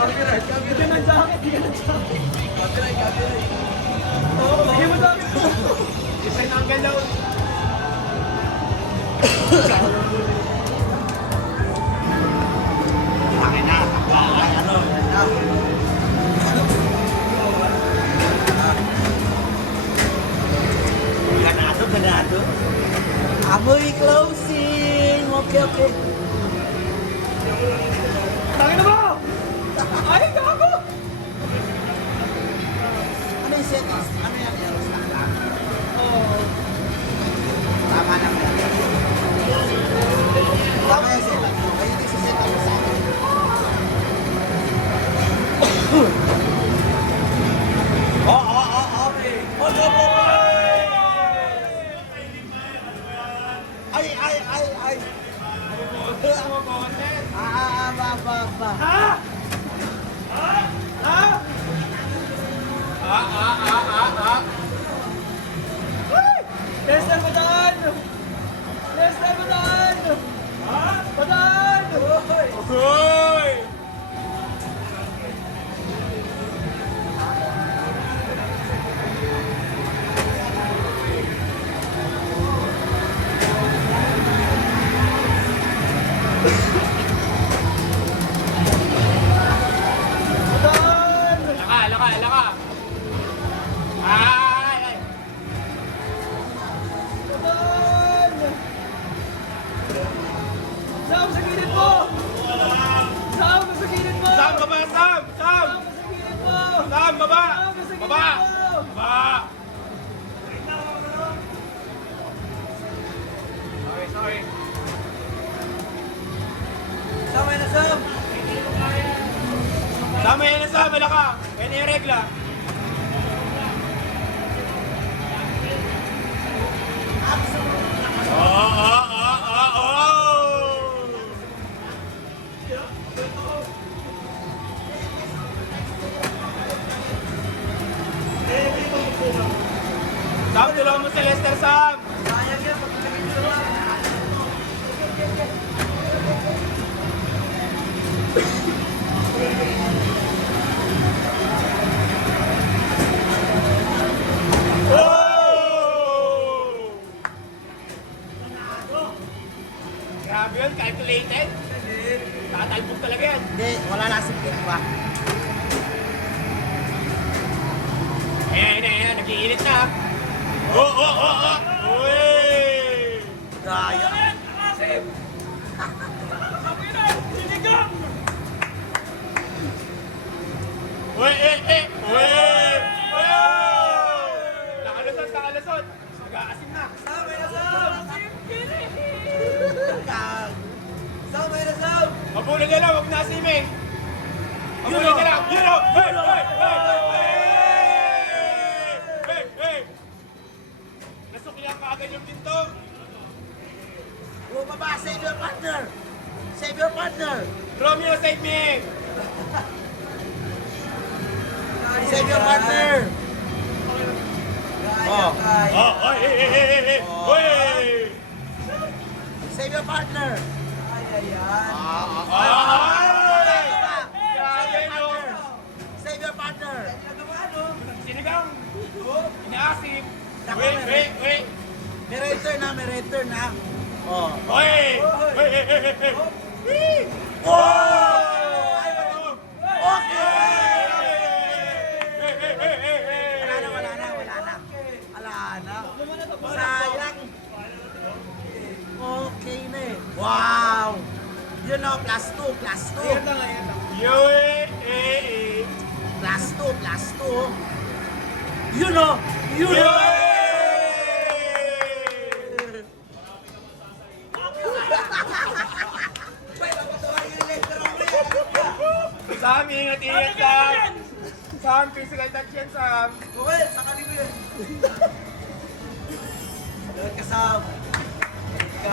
Copyright. Hindi ka ng jacket. Copyright. Oo, sige mo jacket. Isa yung angle daw. Akin na. Ano? Ganado. Amoy closing. Okay. Tangin na ba? Ay, gago! Ano yung settings? Ano yung eros na lang? Oo. Tama na ba? Tama yung setup. Mahilig sa setup mo sa akin. Ay. Ba. Lester, padaan! Lester, padaan! Padaan! Hoy! Laka. Ay. Padaan! Sam, sa gilid mo! Sam, sa gilid mo! Sam, baba, Sam! Sam, sa gilid mo! Sam, baba! Sam, sa gilid Baba! mo! Baba! Sorry. Sam, ayun na, Sam! Sama yan na Sam, laka. Kaya na yung regla. Sam, tulungan mo si Lester, Sam! Sayang yan, pagkakagin mo naman. Grabe yun, calculated. Tatalbog talaga yan. Hindi, wala na si Pick pa. Ayan, nag-iinit na. Uy! Daya. Asim! Sinigang! Uy! Nakalusot. Mag-aasim na. Sam, ayun na, Sam! Sam, ayun na, Sam! Mabulol na lang, huwag na asimin. Mabulol na lang. Hey! Nasukilan ka agad yung pinto. Bumaba, save your partner. Save your partner. Romeo, save me! Save your partner. Oh. Hey! Save your partner. Grabe, no? Save your partner. Sinigang. Inaasim. Wait. May return na. Oh. Hey! Wala na. Sayang. Okay na eh. Wow. You know, plus 2. Ayan lang. Plus 2. You know. Sam, ingat, Sam! Sam, physical touch yan, Sam! Okay, sa kanino yun. Kasama.